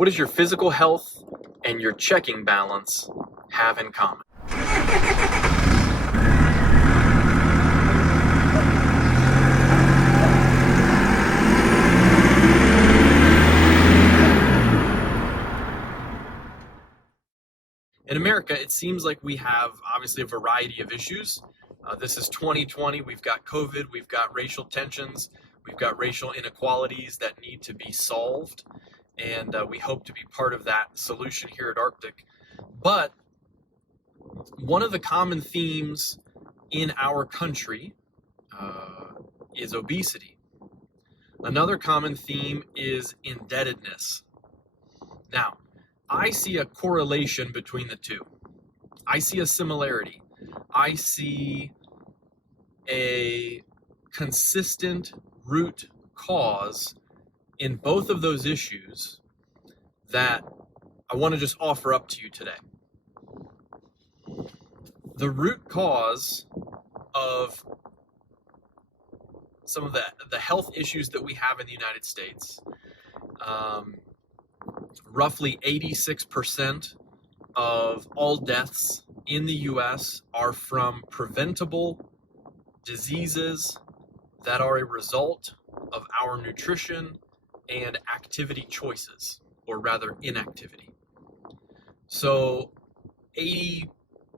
What does your physical health and your checking balance have in common? In America, it seems like we have obviously a variety of issues. This is 2020. We've got COVID, we've got racial tensions, we've got racial inequalities that need to be solved, and we hope to be part of that solution here at Arctic. But one of the common themes in our country is obesity. Another common theme is indebtedness. Now, I see a correlation between the two. I see a similarity. I see a consistent root cause in both of those issues that I want to just offer up to you today. The root cause of some of the health issues that we have in the United States, roughly 86% of all deaths in the US are from preventable diseases that are a result of our nutrition and activity choices, or rather inactivity. So 80,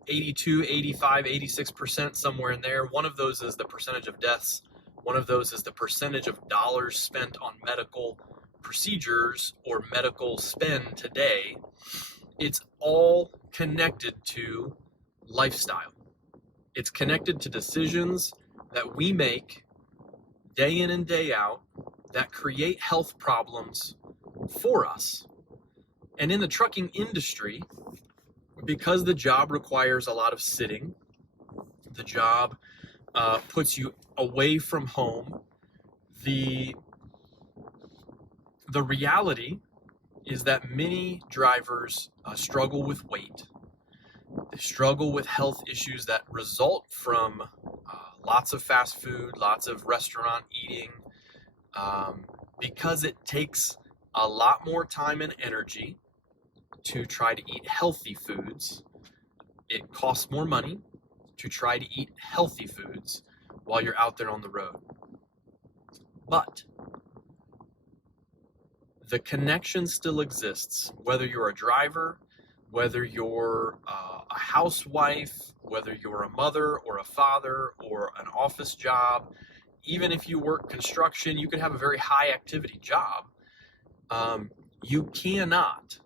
82, 85, 86%, somewhere in there. One of those is the percentage of deaths. One of those is the percentage of dollars spent on medical procedures or medical spend today. It's all connected to lifestyle. It's connected to decisions that we make day in and day out that create health problems for us. And in the trucking industry, because the job requires a lot of sitting, the job puts you away from home, the reality is that many drivers struggle with weight. They struggle with health issues that result from lots of fast food, lots of restaurant eating, because it takes a lot more time and energy to try to eat healthy foods. It costs more money to try to eat healthy foods while you're out there on the road. But the connection still exists, whether you're a driver, whether you're a housewife, whether you're a mother or a father or an office job. Even if you work construction, you could have a very high activity job. You cannot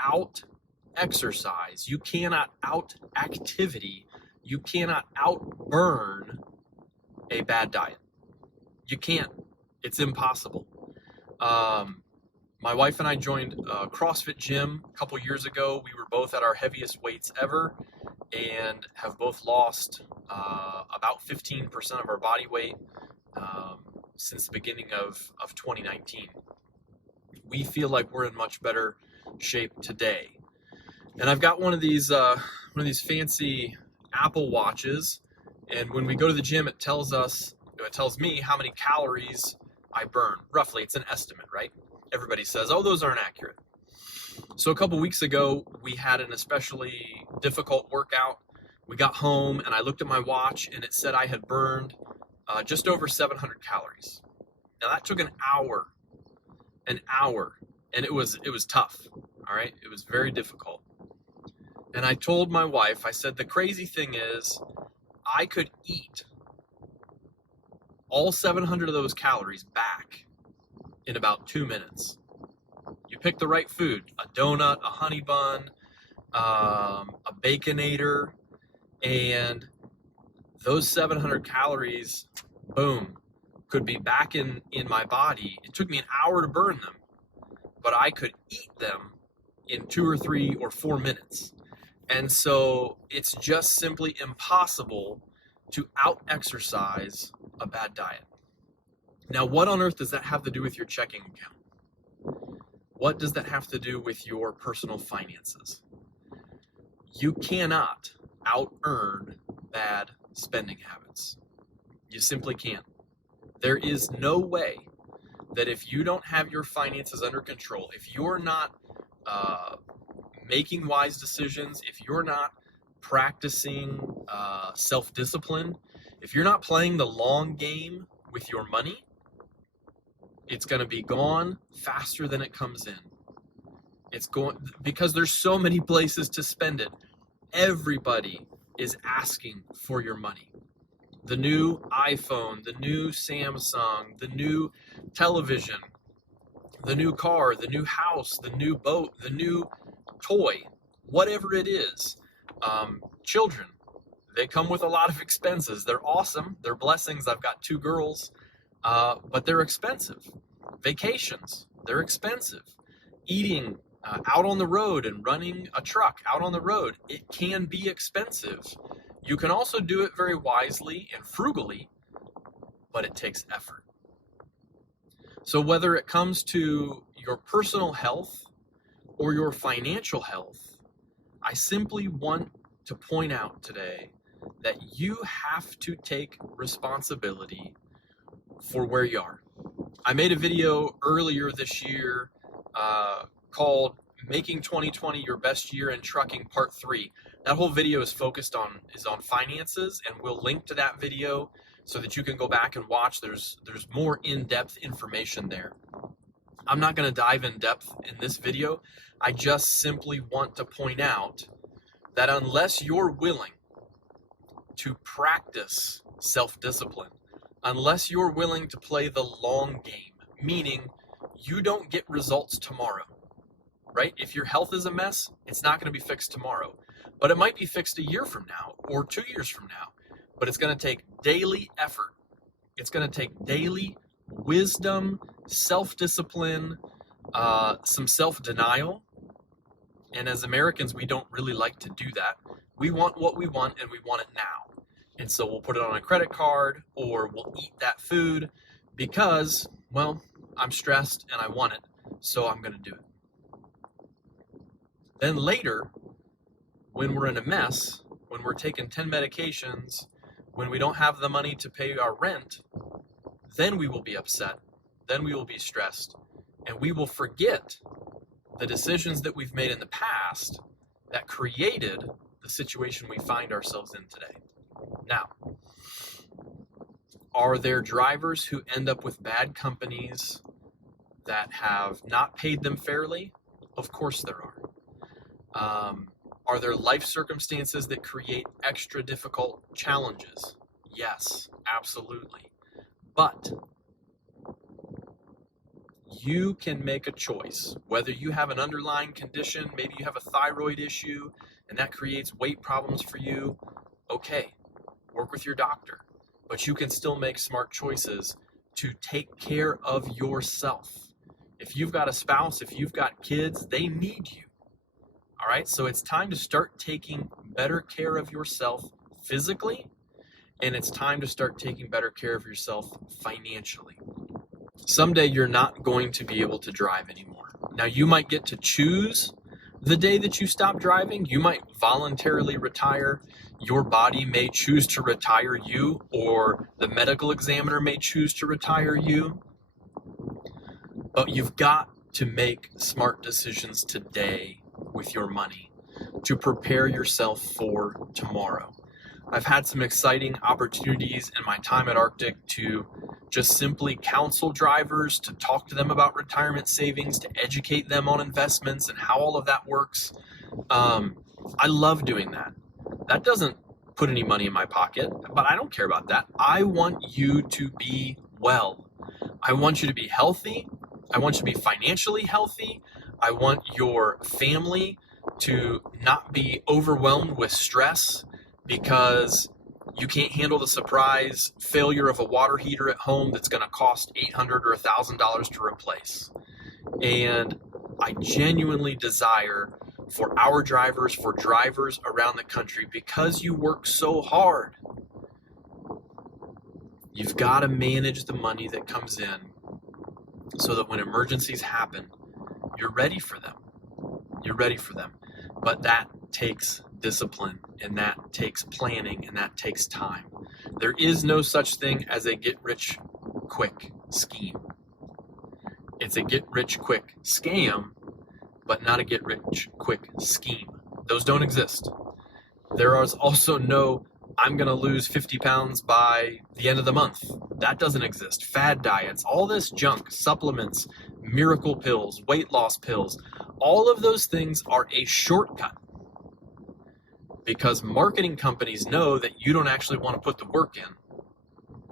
out exercise, you cannot out activity, you cannot out burn a bad diet. You can't. It's impossible. My wife and I joined a CrossFit gym a couple years ago. We were both at our heaviest weights ever and have both lost about 15% of our body weight since the beginning of 2019. We feel like we're in much better shape today. And I've got one of these fancy Apple Watches, and when we go to the gym, it tells me how many calories I burn. Roughly, it's an estimate, right? Everybody says, oh, those aren't accurate. So a couple weeks ago, we had an especially difficult workout. We got home, and I looked at my watch, and it said I had burned just over 700 calories. Now, that took an hour, and it was tough, all right? It was very difficult. And I told my wife, I said, the crazy thing is, I could eat all 700 of those calories back in about 2 minutes. You pick the right food, a donut, a honey bun, a Baconator, and those 700 calories, boom, could be back in my body. It took me an hour to burn them, but I could eat them in 2 or 3 or 4 minutes. And so it's just simply impossible to out-exercise a bad diet. Now, what on earth does that have to do with your checking account? What does that have to do with your personal finances? You cannot out-earn bad spending habits. You simply can't. There is no way that if you don't have your finances under control, if you're not making wise decisions, if you're not practicing self-discipline, if you're not playing the long game with your money, it's going to be gone faster than it comes in. It's going because there's so many places to spend it. Everybody is asking for your money. The new iPhone, the new Samsung, the new television, the new car, the new house, the new boat, the new toy, whatever it is. Children, they come with a lot of expenses. They're awesome. They're blessings. I've got 2 girls, but they're expensive. Vacations, they're expensive. Eating out on the road and running a truck out on the road, it can be expensive. You can also do it very wisely and frugally, but it takes effort. So whether it comes to your personal health or your financial health, I simply want to point out today that you have to take responsibility for where you are. I made a video earlier this year called Making 2020 Your Best Year in Trucking Part 3. That whole video is focused on finances, and we'll link to that video so that you can go back and watch. There's more in-depth information there. I'm not going to dive in depth in this video. I just simply want to point out that unless you're willing to practice self-discipline, unless you're willing to play the long game, meaning you don't get results tomorrow, right? If your health is a mess, it's not going to be fixed tomorrow, but it might be fixed a year from now or 2 years from now. But it's going to take daily effort. It's going to take daily wisdom, self-discipline, some self-denial. And as Americans, we don't really like to do that. We want what we want, and we want it now. And so we'll put it on a credit card, or we'll eat that food because, well, I'm stressed and I want it, so I'm going to do it. Then later, when we're in a mess, when we're taking 10 medications, when we don't have the money to pay our rent, then we will be upset, then we will be stressed, and we will forget the decisions that we've made in the past that created the situation we find ourselves in today. Now, are there drivers who end up with bad companies that have not paid them fairly? Of course there are. Are there life circumstances that create extra difficult challenges? Yes, absolutely. But you can make a choice, whether you have an underlying condition, maybe you have a thyroid issue, and that creates weight problems for you. Okay, work with your doctor, but you can still make smart choices to take care of yourself. If you've got a spouse, if you've got kids, they need you. All right, so it's time to start taking better care of yourself physically, and it's time to start taking better care of yourself financially. Someday you're not going to be able to drive anymore. Now, you might get to choose the day that you stop driving. You might voluntarily retire. Your body may choose to retire you, or the medical examiner may choose to retire you. But you've got to make smart decisions today with your money to prepare yourself for tomorrow. I've had some exciting opportunities in my time at Arctic to just simply counsel drivers, to talk to them about retirement savings, to educate them on investments and how all of that works. I love doing that. That doesn't put any money in my pocket, but I don't care about that. I want you to be well. I want you to be healthy. I want you to be financially healthy. I want your family to not be overwhelmed with stress because you can't handle the surprise failure of a water heater at home that's going to cost $800 or $1,000 to replace. And I genuinely desire for our drivers, for drivers around the country, because you work so hard, you've got to manage the money that comes in so that when emergencies happen, you're ready for them. You're ready for them. But that takes discipline, and that takes planning, and that takes time. There is no such thing as a get-rich-quick scheme. It's a get-rich-quick scam, but not a get-rich-quick scheme. Those don't exist. There is also no, I'm going to lose 50 pounds by the end of the month. That doesn't exist. Fad diets, all this junk, supplements, miracle pills, weight loss pills, all of those things are a shortcut because marketing companies know that you don't actually want to put the work in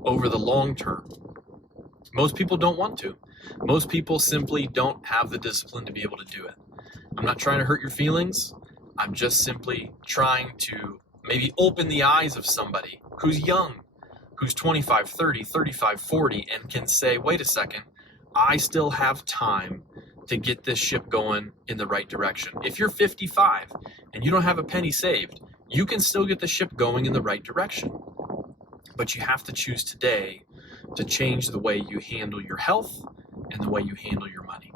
over the long term. Most people don't want to. Most people simply don't have the discipline to be able to do it. I'm not trying to hurt your feelings. I'm just simply trying to maybe open the eyes of somebody who's young, who's 25, 30, 35, 40, and can say, wait a second, I still have time to get this ship going in the right direction. If you're 55 and you don't have a penny saved, you can still get the ship going in the right direction. But you have to choose today to change the way you handle your health and the way you handle your money.